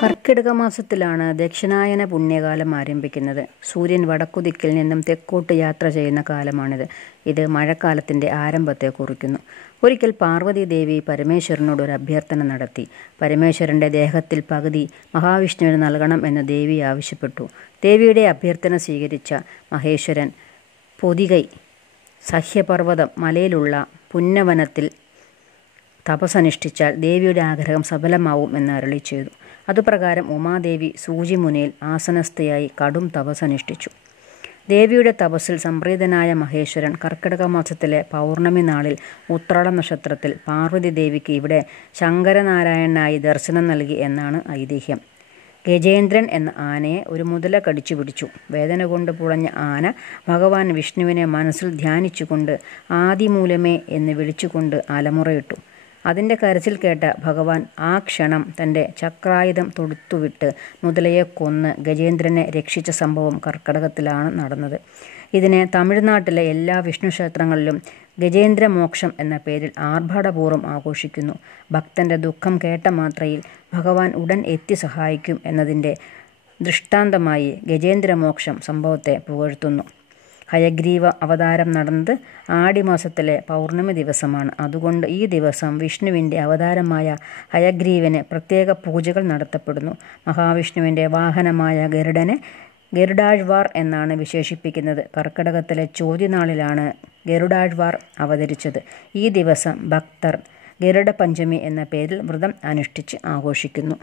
കർക്കിടക മാസത്തിലാണ് ദക്ഷിണായന പുണ്യകാലം ആരംഭിക്കുന്നത്. സൂര്യൻ വടക്കുദിക്കിൽ നിന്നും തെക്കോട്ട് യാത്ര ചെയ്യുന്ന കാലമാണിത്. ഇത് മഴക്കാലത്തിൻ്റെ ആരംഭത്തെ കുറിക്കുന്നു. ഒരിക്കൽ പാർവതി ദേവി പരമേശ്വരനോട് ഒരു അഭ്യർത്ഥന നടത്തി. പരമേശ്വരൻ്റെ ദേഹത്തിൽ പകുതി മഹാവിഷ്ണുവിന് നൽകണം എന്ന് ദേവി ആവശ്യപ്പെട്ടു. ദേവിയുടെ അഭ്യർത്ഥന സ്വീകരിച്ച മഹേശ്വരൻ പൊതികൈ സഹ്യപർവ്വതം മലയിലുള്ള പുന്നവനത്തിൽ തപസ്സനുഷ്ഠിച്ചാൽ ദേവിയുടെ ആഗ്രഹം സഫലമാവും എന്ന് അരുളി ചെയ്തു. അതുപ്രകാരം ഉമാദേവി സൂചിമുനയിൽ ആസനസ്ഥയായി കടും തപസ്സനുഷ്ഠിച്ചു. ദേവിയുടെ തപസ്സിൽ സംപ്രീതനായ മഹേശ്വരൻ കർക്കിടക മാസത്തിലെ പൗർണമി നാളിൽ ഉത്രാട നക്ഷത്രത്തിൽ പാർവതി ദേവിക്ക് ഇവിടെ ശങ്കരനാരായണനായി ദർശനം നൽകി എന്നാണ് ഐതിഹ്യം. ഗജേന്ദ്രൻ എന്ന ആനയെ ഒരു മുതല കടിച്ചു പിടിച്ചു. വേദന കൊണ്ട് പുളഞ്ഞ ആന ഭഗവാൻ വിഷ്ണുവിനെ മനസ്സിൽ ധ്യാനിച്ചുകൊണ്ട് ആദിമൂലമേ എന്ന് വിളിച്ചുകൊണ്ട് അലമുറയിട്ടു. അതിൻ്റെ കരച്ചിൽ കേട്ട ഭഗവാൻ ആ ക്ഷണം തൻ്റെ ചക്രായുധം തൊടുത്തുവിട്ട് മുതലയെ കൊന്ന് ഗജേന്ദ്രനെ രക്ഷിച്ച സംഭവം കർക്കിടകത്തിലാണ് നടന്നത്. ഇതിനെ തമിഴ്നാട്ടിലെ എല്ലാ വിഷ്ണു ക്ഷേത്രങ്ങളിലും ഗജേന്ദ്രമോക്ഷം എന്ന പേരിൽ ആർഭാടപൂർവ്വം ആഘോഷിക്കുന്നു. ഭക്തൻ്റെ ദുഃഖം കേട്ട മാത്രയിൽ ഭഗവാൻ ഉടൻ എത്തി സഹായിക്കും എന്നതിൻ്റെ ദൃഷ്ടാന്തമായി ഗജേന്ദ്രമോക്ഷം സംഭവത്തെ പുകഴ്ത്തുന്നു. ഹയഗ്രീവ അവതാരം നടന്നത് ആടിമാസത്തിലെ പൗർണമി ദിവസമാണ്. അതുകൊണ്ട് ഈ ദിവസം വിഷ്ണുവിൻ്റെ അവതാരമായ ഹയഗ്രീവന് പ്രത്യേക പൂജകൾ നടത്തപ്പെടുന്നു. മഹാവിഷ്ണുവിൻ്റെ വാഹനമായ ഗരുഡനെ ഗരുഡാഴ്വാർ എന്നാണ് വിശേഷിപ്പിക്കുന്നത്. കർക്കിടകത്തിലെ ചോതിനാളിലാണ് ഗരുഡാഴ്വാർ അവതരിച്ചത്. ഈ ദിവസം ഭക്തർ ഗരുഡ പഞ്ചമി എന്ന പേരിൽ വ്രതം അനുഷ്ഠിച്ച് ആഘോഷിക്കുന്നു.